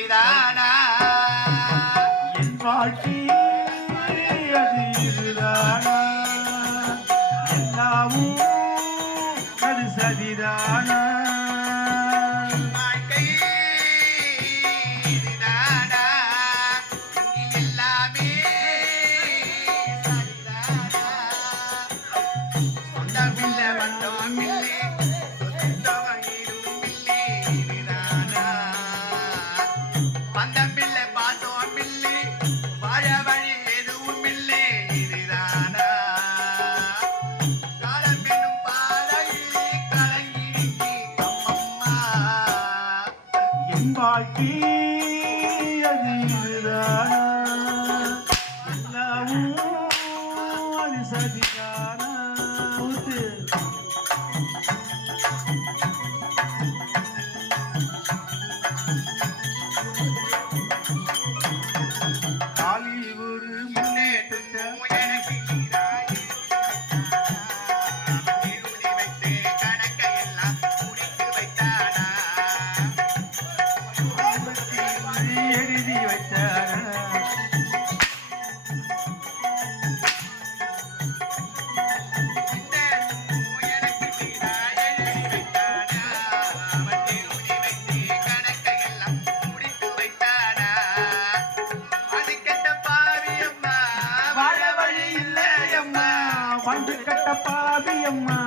செய்தானா? என் வாழ்க்கை my be. வந்து கட்ட பாவியம்மா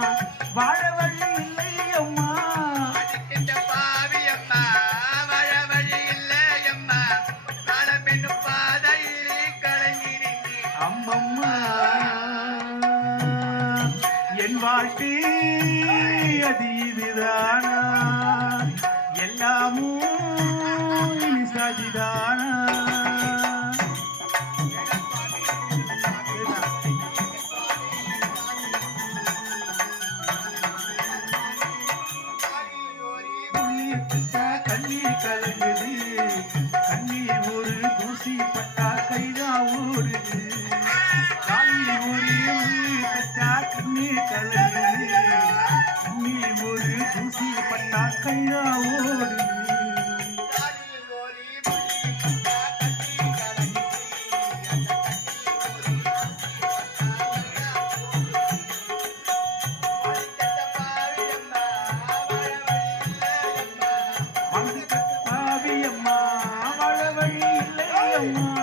வாழவள்ளி இல்லை அம்மா என் வாழ்க்கை அது இதுதானா? எல்லாமும் பாவியம்மா வாழ வழி இல்லையம்மா.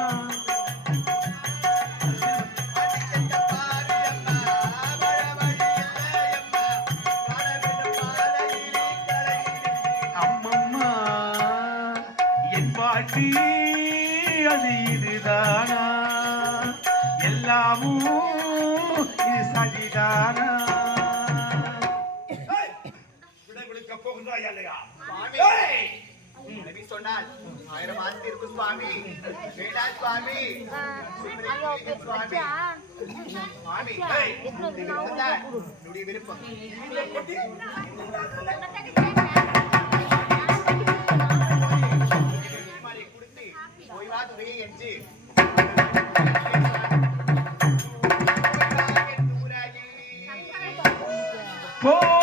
காட்டி அது இதுதானா? எல்லாமும் இது சரிதானா சொன்னால் ஆயிரம் ஆஸ்தி இருக்கு சுவாமி. சுவாமி. சுவாமி விருப்பம். Oh!